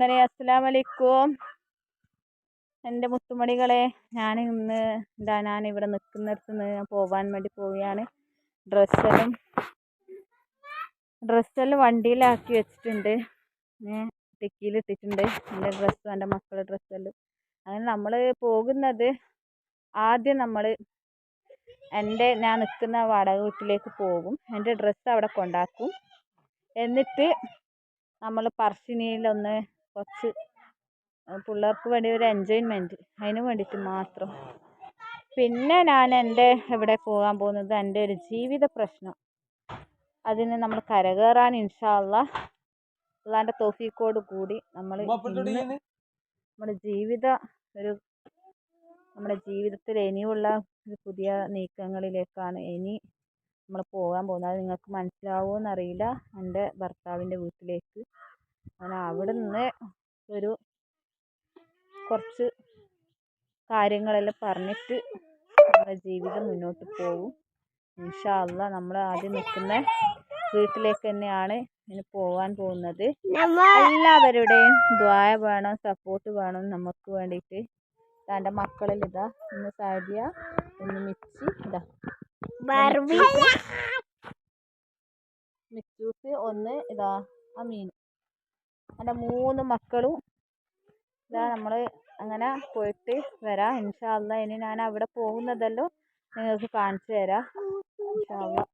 അസ്സലാമലൈക്കും എൻ്റെ മുത്തുമണികളെ. ഞാൻ ഇവിടെ നിൽക്കുന്നിടത്ത് നിന്ന് പോകാൻ വേണ്ടി പോവുകയാണ്. ഡ്രസ്സെല്ലാം വണ്ടിയിലാക്കി വെച്ചിട്ടുണ്ട്. ഡിക്കിയിലിട്ടിട്ടുണ്ട് എൻ്റെ ഡ്രസ്സും എൻ്റെ മക്കളുടെ ഡ്രസ്സെല്ലാം. അങ്ങനെ നമ്മൾ പോകുന്നത് ആദ്യം ഞാൻ നിൽക്കുന്ന വാടക വീട്ടിലേക്ക് പോകും. എൻ്റെ ഡ്രസ്സ് അവിടെ കൊണ്ടാക്കും. എന്നിട്ട് നമ്മൾ പറശ്ശിനിയിലൊന്ന് കുറച്ച് പിള്ളേർക്ക് വേണ്ടി ഒരു എൻജോയ്മെൻറ്റ്, അതിന് വേണ്ടിയിട്ട് മാത്രം. പിന്നെ ഞാൻ എവിടെ പോകാൻ പോകുന്നത് എൻ്റെ ഒരു ജീവിത പ്രശ്നം, അതിന് നമ്മൾ കരകയറാൻ ഇൻഷാ അല്ലാഹ് അള്ളാൻ്റെ തൗഫീഖോട് കൂടി നമ്മുടെ ജീവിതത്തിൽ ഇനിയുള്ള ഒരു പുതിയ നീക്കങ്ങളിലേക്കാണ് ഇനി നമ്മൾ പോകാൻ പോകുന്നത്. അത് നിങ്ങൾക്ക് മനസ്സിലാവുമെന്നറിയില്ല. എൻ്റെ ഭർത്താവിൻ്റെ വീട്ടിലേക്ക് അങ്ങനെ അവിടെ നിന്ന് കുറച്ച് കാര്യങ്ങളെല്ലാം പറഞ്ഞിട്ട് നമ്മുടെ ജീവിതം മുന്നോട്ട് പോകും ഇൻഷാ അല്ലാഹ്. നമ്മൾ ആദ്യം നിൽക്കുന്ന വീട്ടിലേക്ക് തന്നെയാണ് ഇനി പോകാൻ പോകുന്നത്. എല്ലാവരുടെയും ദുആ വേണം, സപ്പോർട്ട് വേണം നമുക്ക് വേണ്ടിയിട്ട്. എൻ്റെ മക്കളിൽ ഇതാ ഒന്ന് സാദിയ, ഒന്ന് മിച്ചി, ഇതാ മിച്ചൂസ്, ഒന്ന് ഇതാ അമീൻ. എൻ്റെ 3 മക്കളും ഇതാ നമ്മൾ അങ്ങനെ പോയിട്ട് വരാം ഇൻഷാ അല്ലാഹ്. ഇനി ഞാൻ അവിടെ പോകുന്നതെല്ലാം നിങ്ങൾക്ക് കാണിച്ചു തരാം ഇൻഷാ അല്ലാഹ്.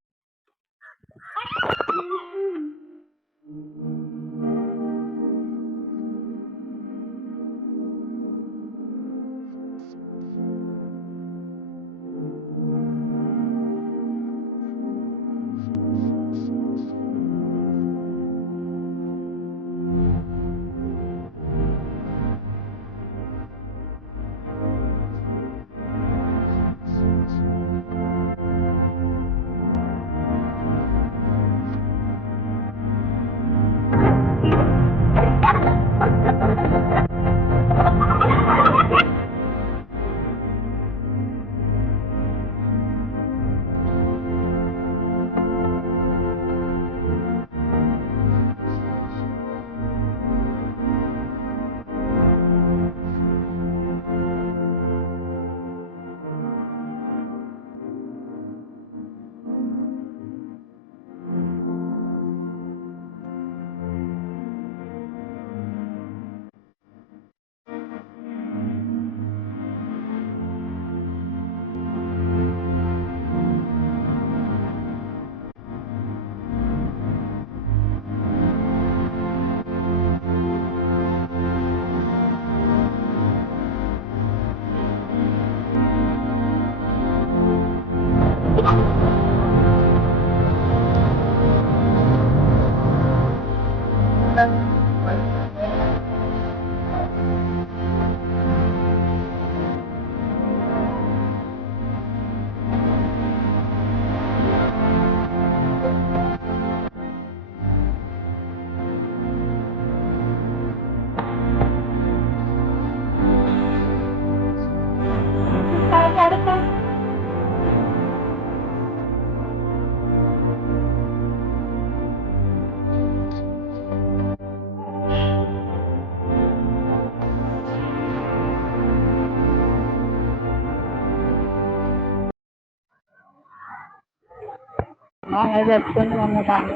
അങ്ങനെ ജസ്റ്റ് വന്നതാണ്.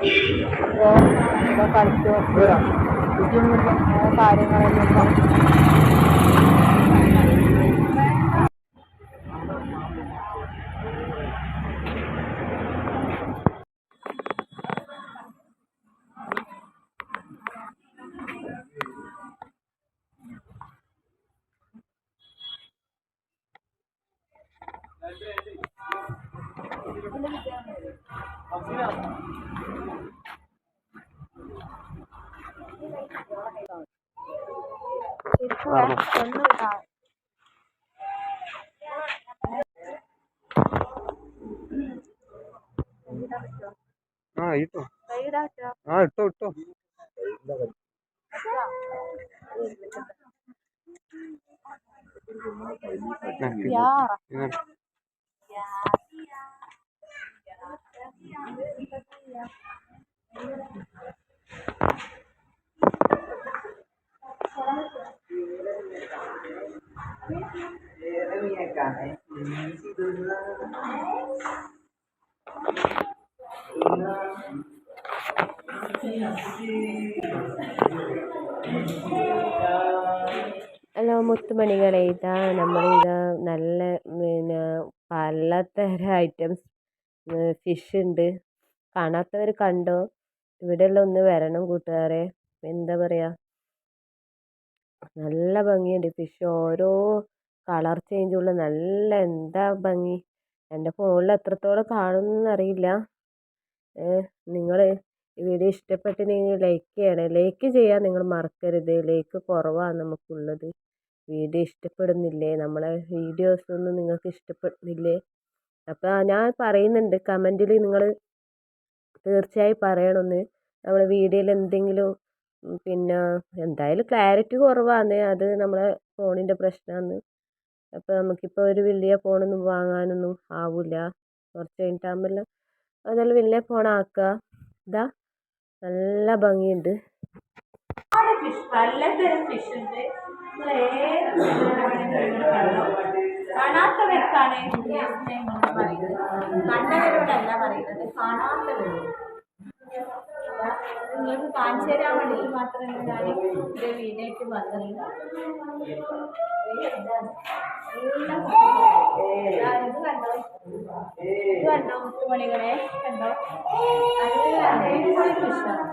ഇവിടെ കളിച്ച് കാര്യങ്ങളെല്ലാം ഇട്ടോ ഹലോ മുത്തുമണികളെ, ഇതാ നമ്മളിതാ നല്ല പിന്നെ പലതരം ഐറ്റംസ് ഫിഷ് ഉണ്ട്. കാണാത്തവർ കണ്ടോ, ഇവിടെയുള്ള ഒന്ന് വരണം കൂട്ടുകാരെ. എന്താ പറയുക, നല്ല ഭംഗിയുണ്ട് ഫിഷ്. ഓരോ കളർ ചേഞ്ചുള്ള നല്ല എന്താ ഭംഗി. എൻ്റെ ഫോണിൽ എത്രത്തോളം കാണുമെന്ന് അറിയില്ല. നിങ്ങൾ ഈ വീഡിയോ ഇഷ്ടപ്പെട്ടിട്ടുണ്ടെങ്കിൽ ലൈക്ക് ചെയ്യണേ. ലൈക്ക് ചെയ്യാൻ നിങ്ങൾ മറക്കരുത്. ലൈക്ക് കുറവാണ് നമുക്കുള്ളത്. വീഡിയോ ഇഷ്ടപ്പെടുന്നില്ലേ, നമ്മളെ വീഡിയോസൊന്നും നിങ്ങൾക്ക് ഇഷ്ടപ്പെടുന്നില്ലേ? അപ്പോൾ ഞാൻ പറയുന്നുണ്ട്, കമൻറ്റിൽ നിങ്ങൾ തീർച്ചയായും പറയണമെന്ന്. നമ്മളെ വീഡിയോയിൽ എന്തെങ്കിലും പിന്നെ എന്തായാലും ക്ലാരിറ്റി കുറവാണ്, അത് നമ്മളെ ഫോണിൻ്റെ പ്രശ്നമാണ്. അപ്പോൾ നമുക്കിപ്പോൾ ഒരു വലിയ ഫോണൊന്നും വാങ്ങാനൊന്നും ആവില്ല. കുറച്ച് കഴിഞ്ഞിട്ടാകുമ്പോൾ അതെല്ലാം വലിയ ഫോണാക്കുക. ഇതാ നല്ല ഭംഗിയുണ്ട്. ഫിഷ്, പലതരം ഫിഷ് ഉണ്ട്. കാണാത്തവർക്കാണ് പറയുന്നത്, കണ്ടവരോടല്ല പറയുന്നത്, കാണാത്തവരോട്. നിങ്ങൾക്ക് കാണിച്ചു തരാൻ വേണ്ടിയിട്ട് മാത്രമേ ഞാൻ ഒരു വീഡിയോയ്ക്ക് വന്നത്. ഇത് കണ്ടോ മുത്തുമണികളെ, കണ്ടോ, നല്ല അടിപൊളി ഫിഷാണ്.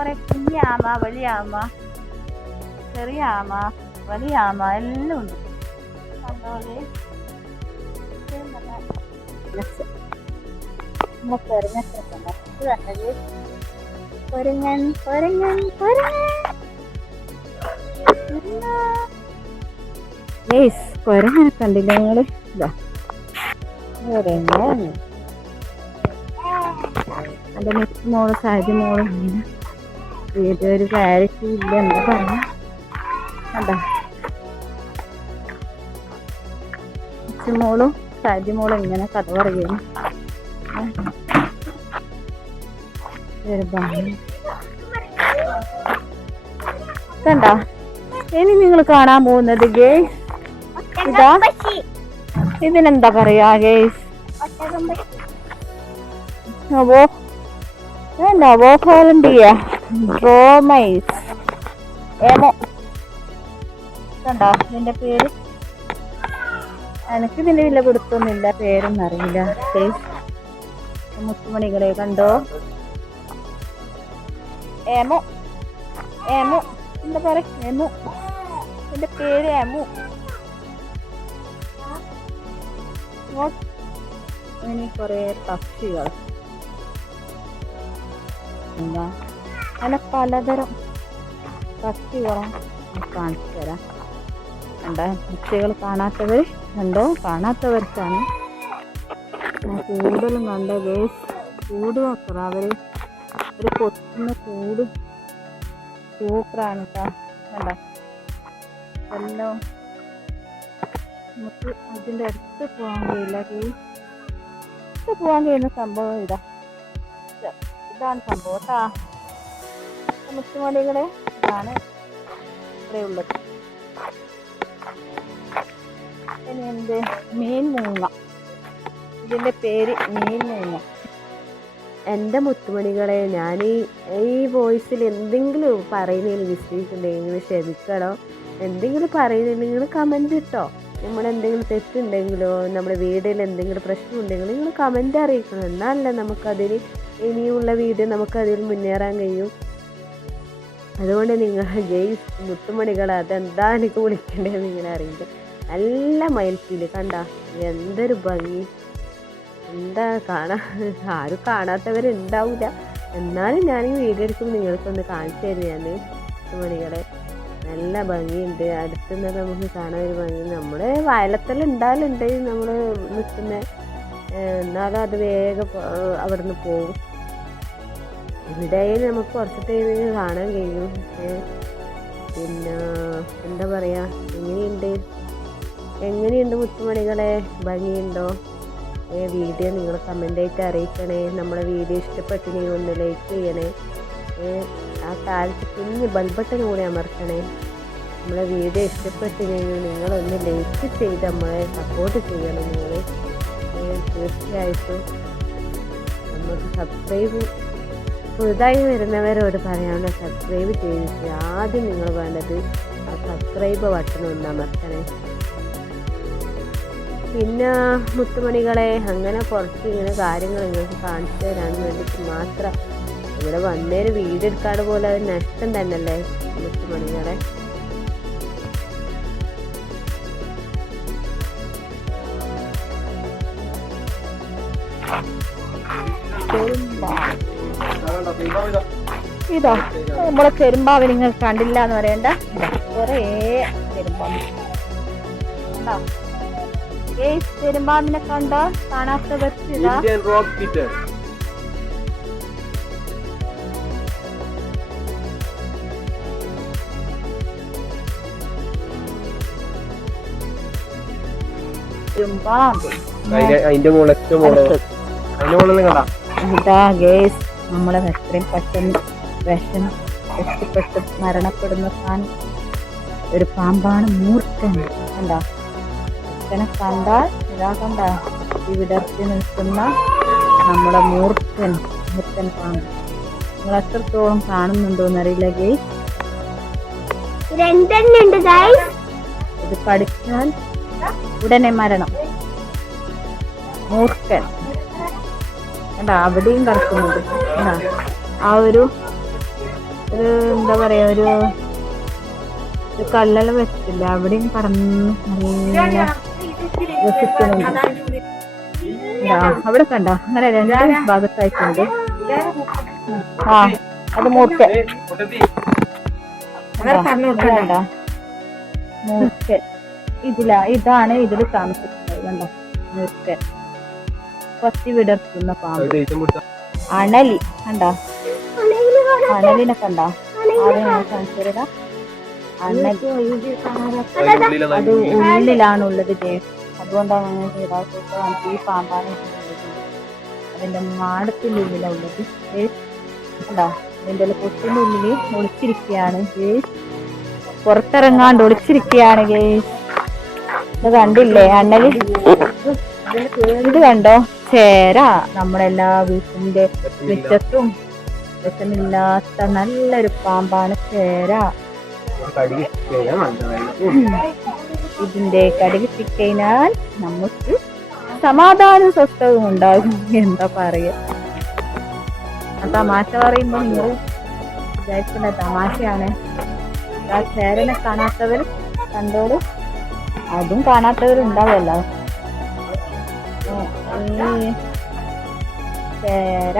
കുറെ കുഞ്ഞാമ, വലിയാമ, ചെറിയ ആമ, വലിയ ആമ എല്ലാം ഉണ്ട്. കൊരങ്ങൻ കൊരങ്ങൻ കൊരങ്ങനെ കണ്ടില്ല നിങ്ങള്? കൊരങ്ങൻ എൻ്റെ മിസ് മോള് സാരി മോള് ഇങ്ങനെ വീട്ടിലൊരു ക്ലാരിറ്റി ഇല്ല എന്താ പറയാ. കണ്ടോ മിസ് മോളും സാരി മോളും ഇങ്ങനെ കഥ പറയുന്നു. കണ്ടോ ഇനി നിങ്ങൾ കാണാൻ പോകുന്നത് ഗേസ് ഇതാ, ഇതിനെന്താ പറയാ ഗേസ്? കണ്ടോ ഇതിന്റെ പേര്? എനിക്ക് ഇതിന്റെ വില കൊടുത്തൊന്നുമില്ല, പേരൊന്നും അറിയില്ല. മുത്തുമണികളെ കണ്ടോ? എമു എമു എന്താ പറയാ? എമു, എന്റെ പേര് എമു. ഇനി കൊറേ പക്ഷികൾ എന്താ അങ്ങനെ പലതരം പക്ഷികളെ കാണിച്ചു തരാം. കണ്ട പക്ഷികൾ കാണാത്തവർ കണ്ടോ? കാണാത്തവർക്കാണ് കൂടുതലും കണ്ട ഗേസ്. കൂട് നോക്കറ അവര് ഒരു കൊത്തുന്ന കൂട് സൂപ്പറാണ് കേട്ടോ. കണ്ട എല്ലാം നമുക്ക് അതിൻ്റെ അടുത്ത് പോകാൻ കഴിയില്ല. അടുത്ത് പോകാൻ കഴിയുന്ന സംഭവം ഇതാണ് സംഭവം കേട്ടാ. മുത്തുമണികളെ ഇതാണ് ഇവിടെ ഉള്ളത്. ഇനി എന്ത്? മീൻ മൂങ്ങ, ഇതിൻ്റെ പേര് മീൻ മൂങ്ങ. എൻ്റെ മുത്തുമണികളെ, ഞാൻ ഈ വോയിസിൽ എന്തെങ്കിലും പറയുന്നതിൽ മിസ്റ്റേക്ക് ഉണ്ടെങ്കിൽ ക്ഷമിക്കണോ. എന്തെങ്കിലും പറയുന്നതിൽ നിങ്ങൾ കമൻറ്റ് ഇട്ടോ. നമ്മളെന്തെങ്കിലും തെറ്റുണ്ടെങ്കിലോ നമ്മുടെ വീഡിയോയിൽ എന്തെങ്കിലും പ്രശ്നം ഉണ്ടെങ്കിലോ നിങ്ങൾ കമൻറ്റ് അറിയിക്കണം. എന്നാലല്ലേ നമുക്കതിന് ഇനിയുള്ള വീഡിയോ നമുക്കതിൽ മുന്നേറാൻ കഴിയും. അതുകൊണ്ട് നിങ്ങൾ ഗെയ്സ് മുത്തുമണികൾ അതെന്താ എനിക്ക് വിളിക്കേണ്ടതെന്ന് ഇങ്ങനെ അറിയില്ല. നല്ല മയിൽപ്പീല് കണ്ട എന്തൊരു ഭംഗി. എന്താ ആരും കാണാത്തവരുണ്ടാവില്ല. എന്നാലും ഞാൻ ഈ വീഡിയോ എടുക്കുമ്പോൾ നിങ്ങൾക്കൊന്ന് കാണിച്ചു തരുന്നതാണ് മുത്തുമണികളെ. നല്ല ഭംഗിയുണ്ട്. അടുത്തുനിന്ന് നമുക്ക് കാണാൻ ഒരു ഭംഗി. നമ്മുടെ വയലത്തെല്ലാം ഉണ്ടാകലുണ്ട് നമ്മൾ നിൽക്കുന്ന, എന്നാലും അത് വേഗം അവിടെ നിന്ന് പോകും. ഇവിടെ നമുക്ക് കുറച്ച് ടൈമിന് കാണാൻ കഴിയും. പിന്നെ എന്താ പറയുക, എങ്ങനെയുണ്ട് മുത്തുമണികളെ? ഭംഗിയുണ്ടോ? വീഡിയോ നിങ്ങൾ കമൻ്റായിട്ട് അറിയിക്കണേ. നമ്മളെ വീഡിയോ ഇഷ്ടപ്പെട്ടിനെങ്കിൽ ഒന്ന് ലൈക്ക് ചെയ്യണേ. ആ താഴത്ത് കുഞ്ഞ് ബെൽബട്ടൺ കൂടി അമർത്തണേ. നമ്മളെ വീഡിയോ ഇഷ്ടപ്പെട്ടിനെങ്കിൽ നിങ്ങളൊന്ന് ലൈക്ക് ചെയ്ത് നമ്മളെ സപ്പോർട്ട് ചെയ്യണം. നിങ്ങൾ തീർച്ചയായിട്ടും നമുക്ക് സബ്സ്ക്രൈബ് പുതുതായി വരുന്നവരോട് പറയാനുള്ള സബ്സ്ക്രൈബ് ചെയ്തിട്ട് ആദ്യം നിങ്ങൾ വേണ്ടത് ആ സബ്സ്ക്രൈബ് ബട്ടൺ ഒന്ന് അമർത്തണേ. പിന്നെ മുത്തുമണികളെ അങ്ങനെ കുറച്ച് ഇങ്ങനെ കാര്യങ്ങൾ നിങ്ങൾക്ക് കാണിച്ചു തരാൻ വേണ്ടിയിട്ട് മാത്രം ഇവിടെ വന്നേരം വീഡിയോ എടുക്കാതെ പോലെ അത് നഷ്ടം തന്നെയല്ലേ മുത്തുമണികളെ. ഇതോ നമ്മളെ പെരുമ്പാവ് നിങ്ങൾ കണ്ടില്ല എന്ന് പറയണ്ട, കുറേ പെരുമ്പാമ്പ്. പെരുമ്പാമ്പിനെ കണ്ടോ? കാണാത്തവർക്ക് ഇതാ ഇതാ ഗേസ് നമ്മളെ എത്രയും പെട്ടെന്ന് വിഷം കഷ്ടപ്പെട്ട് മരണപ്പെടുന്ന സാധനം ഒരു പാമ്പാണ് മൂർഖൻ. കണ്ട മൂർഖനെ കണ്ടാൽ ഇതാ കണ്ട ഈ വിടർത്തി നിൽക്കുന്ന നമ്മുടെ മൂർഖൻ പാമ്പ്. നിങ്ങൾ എത്രത്തോളം കാണുന്നുണ്ടോന്നറിയില്ല ഗേസ്. ഇത് കടിച്ചാൽ ഉടനെ മരണം. മൂർഖൻ കണ്ട അവിടെയും കിടക്കുന്നുണ്ട്. ആ ഒരു ഒരു എന്താ പറയാ ഒരു കല്ലെല്ലാം വെച്ചിട്ടില്ല അവിടെയും കടന്ന് നല്ല രസിക്കുന്നുണ്ട്. അവിടെ കണ്ട അങ്ങനെ രണ്ട് ഭാഗത്തായിട്ടുണ്ട്. ആ അത് മൂർക്കൻ കണ്ട മൂർക്കൻ ഇതാണ് ഇതിൽ താമസിക്കുന്നത്. കണ്ടോ മൂർക്കൻ പത്തി വിടർത്തുന്ന പാമ്പ്. അണലി കണ്ടോ അണലിനെ കണ്ടോ ആദ്യം ഞാൻ കാണിച്ചതാ അണലി. അത് ഉള്ളിലാണുള്ളത് അതുകൊണ്ടാണ് അങ്ങനെ ചെയ്താൽ ഈ പാമ്പാണ് അതിന്റെ മാടത്തിന്റെ ഉള്ളിലാണ് ഉള്ളത്. കണ്ടോ അതിന്റെ പൊത്തിന്റെ ഉള്ളില് ഒളിച്ചിരിക്കുകയാണ്. പുറത്തിറങ്ങാണ്ട് ഒളിച്ചിരിക്കുകയാണ്. ഇത് കണ്ടില്ലേ അണ്ണല്? ഇത് കണ്ടോ ചേര. നമ്മളെല്ലാ വീട്ടിന്റെ മുറ്റത്തും വിഷമില്ലാത്ത നല്ലൊരു പാമ്പാണ് ചേര. ഇതിന്റെ കടികിട്ടിക്കഴിഞ്ഞാൽ നമുക്ക് സമാധാനം സ്വസ്ഥവും ഉണ്ടാകും. എന്താ പറയാ, തമാശ പറയുമ്പോ നിങ്ങൾ വിചാരിക്കുന്ന തമാശയാണ്. ആ ചേരനെ കാണാത്തവർ കണ്ടോളൂ, അതും കാണാത്തവരുണ്ടാവല്ലോ. ചേര.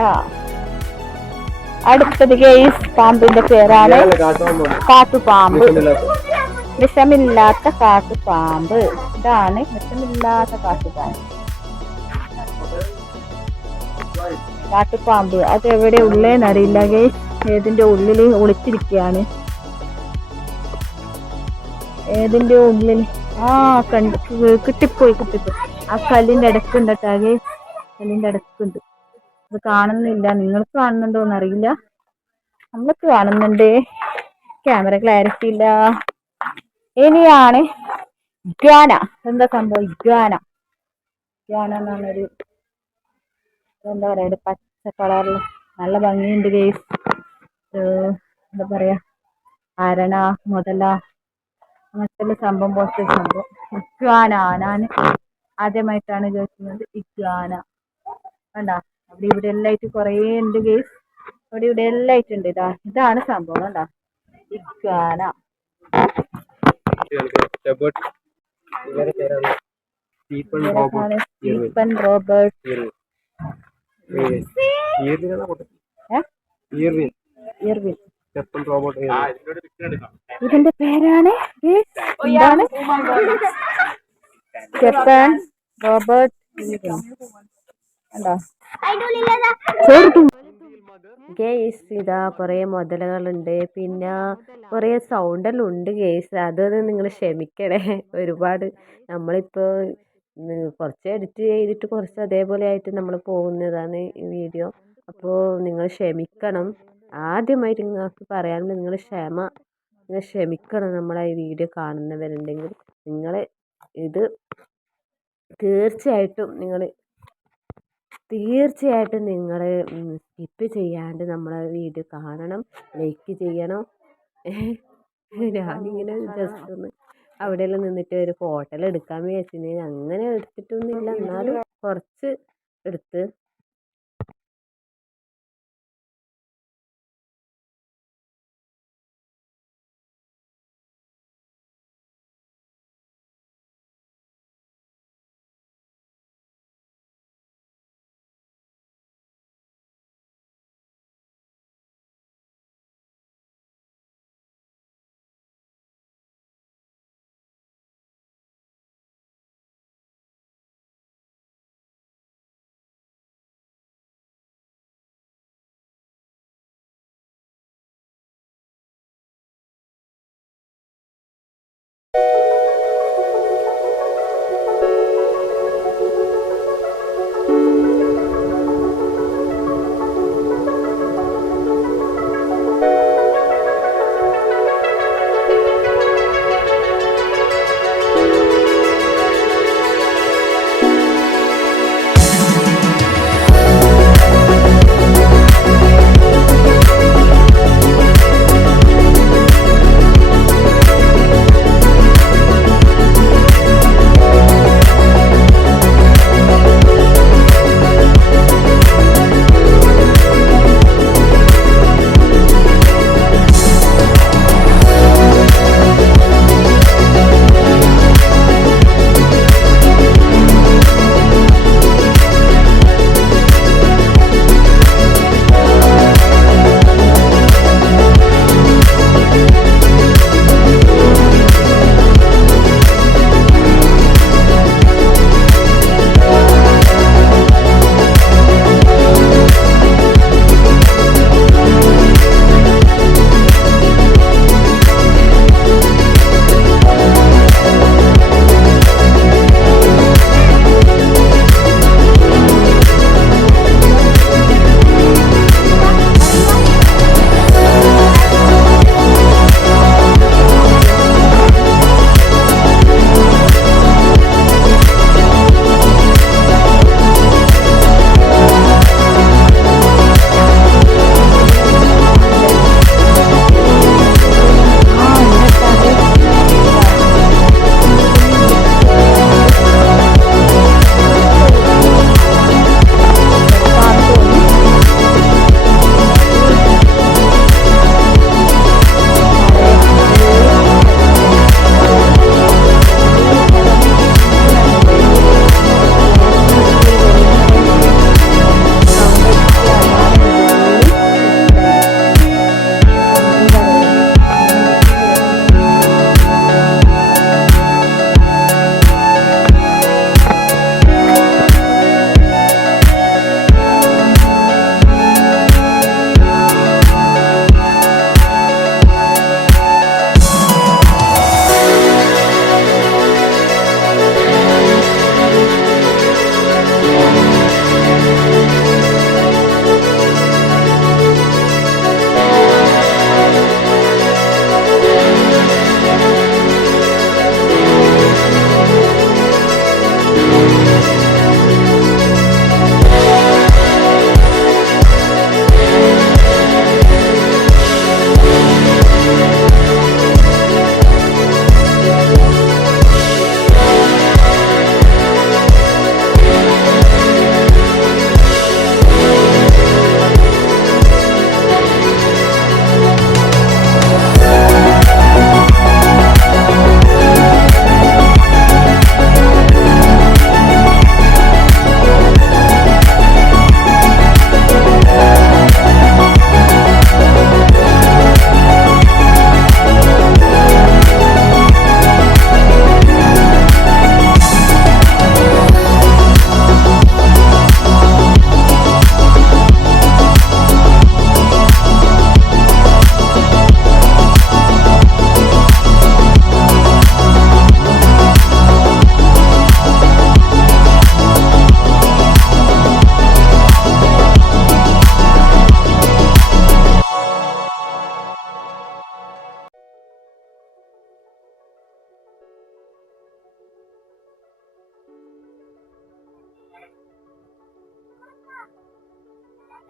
അടുത്തത് ഗെയ്സ് പാമ്പിന്റെ പേരാണ് കാട്ടുപാമ്പ്. വിഷമില്ലാത്ത കാട്ടുപാമ്പ്. ഇതാണ് വിഷമില്ലാത്ത കാട്ടുപാമ്പ്. കാട്ടുപാമ്പ് അത് എവിടെ ഉള്ളേന്നറിയില്ല ഗെയ്സ്. ഏതിന്റെ ഉള്ളില് ഒളിച്ചിരിക്കുകയാണ്. ഏതിന്റെ ഉള്ളിൽ കണ്ട് കിട്ടിപ്പോയി. ആ കല്ലിന്റെ ഇടക്കുണ്ടട്ടാ ഗെയ്സ്, കല്ലിന്റെ ഇടക്കുണ്ട്. അത് കാണുന്നില്ല. നിങ്ങൾക്ക് കാണുന്നുണ്ടോന്ന് അറിയില്ല, നമ്മൾക്ക് കാണുന്നുണ്ട്. ക്യാമറ ക്ലാരിറ്റി ഇല്ല. ഇനിയാണ് ഇഗ്വാന. എന്താ സംഭവം? ഇഗ്വാന എന്നാണൊരു എന്താ പറയാ ഒരു പച്ച കളറിൽ നല്ല ഭംഗിയുണ്ട് ഗെയ്സ്. എന്താ പറയാ അരണ മുതല അങ്ങനത്തെ സംഭവം പോലത്തെ സംഭവം. ഇഗ്വാന ഞാൻ ആദ്യമായിട്ടാണ് കേൾക്കുന്നത്. ഇഗ്വാന കണ്ടാ അവിടെ ഇവിടെ എല്ലായിട്ട് കൊറേ ഉണ്ട് ഗെയ്സ്. ഇവിടെ എല്ലായിട്ടുണ്ട്. ഇതാണ് സംഭവം. കണ്ടാ ഇഗ്വാന. Stephen Robert Irwin. ഇതിന്റെ പേരാണ് എന്താണ്? Stephen Robert Irwin. കണ്ടോ ഗെയ്സ് ഇതാ കുറേ മുതലകളുണ്ട്, പിന്നെ കുറേ സൗണ്ടെല്ലാം ഉണ്ട് ഗെയ്സ്. അതൊന്ന് നിങ്ങൾ ക്ഷമിക്കണേ. ഒരുപാട് നമ്മളിപ്പോൾ കുറച്ച് എഡിറ്റ് ചെയ്തിട്ട് കുറച്ച് അതേപോലെ ആയിട്ട് നമ്മൾ പോകുന്നതാണ് ഈ വീഡിയോ. അപ്പോൾ നിങ്ങൾ ക്ഷമിക്കണം. ആദ്യമായിട്ട് നിങ്ങൾക്ക് പറയാനുള്ളത് നിങ്ങൾ ക്ഷമിക്കണം. നമ്മളെ ഈ വീഡിയോ കാണുന്നവരുണ്ടെങ്കിൽ നിങ്ങൾ ഇത് തീർച്ചയായിട്ടും നിങ്ങൾ സ്കിപ്പ് ചെയ്യാണ്ട് നമ്മളെ വീഡിയോ കാണണം, ലൈക്ക് ചെയ്യണം. ഞാനിങ്ങനെ ജസ്റ്റ് ഒന്ന് അവിടെയെല്ലാം നിന്നിട്ട് ഒരു ഫോട്ടോ എടുക്കാൻ വിചാരിച്ചിന്. അങ്ങനെ എടുത്തിട്ടൊന്നുമില്ല, എന്നാലും കുറച്ച് എടുത്ത്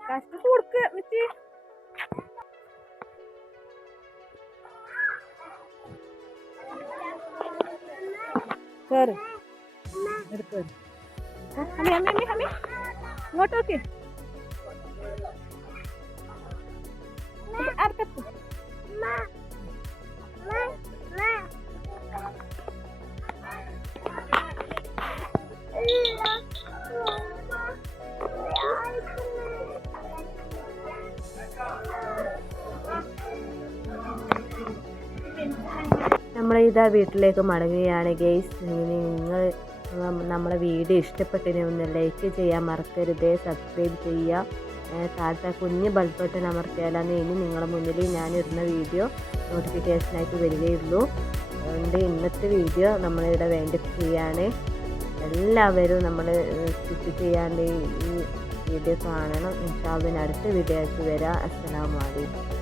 കഷ്ടിച്ച് കൊടുക്ക് മിച്ചി. കേറ് എടുക്ക്. ഹമി ഹമി ഹമി ഹമി ഇങ്ങോട്ട് നോക്ക്. അടുത്തെത്ത്. നമ്മളിതാ വീട്ടിലേക്ക് മടങ്ങുകയാണ് ഗെയ്സ്. നിങ്ങൾ നമ്മളെ വീഡിയോ ഇഷ്ടപ്പെട്ടിനെ ഒന്ന് ലൈക്ക് ചെയ്യാൻ മറക്കരുത്, സബ്സ്ക്രൈബ് ചെയ്യുക. താഴത്തെ കുഞ്ഞ് ബെൽ ബട്ടൺ അമർത്തിയാലാണ് ഇനി നിങ്ങളുടെ മുന്നിൽ ഞാനിടുന്ന വീഡിയോ നോട്ടിഫിക്കേഷനായിട്ട് വരികയുള്ളൂ. അതുകൊണ്ട് ഇന്നത്തെ വീഡിയോ നമ്മളിവിടെ വൈൻഡപ്പ് ചെയ്യാണ്. എല്ലാവരും നമ്മൾ സ്കിപ്പ് ചെയ്യാണ്ട് ഈ വീഡിയോ കാണണം. ഇൻഷാ അല്ലാഹ് അടുത്ത വീഡിയോ ആയിട്ട് വരാം. അസ്സലാമു അലൈക്കും.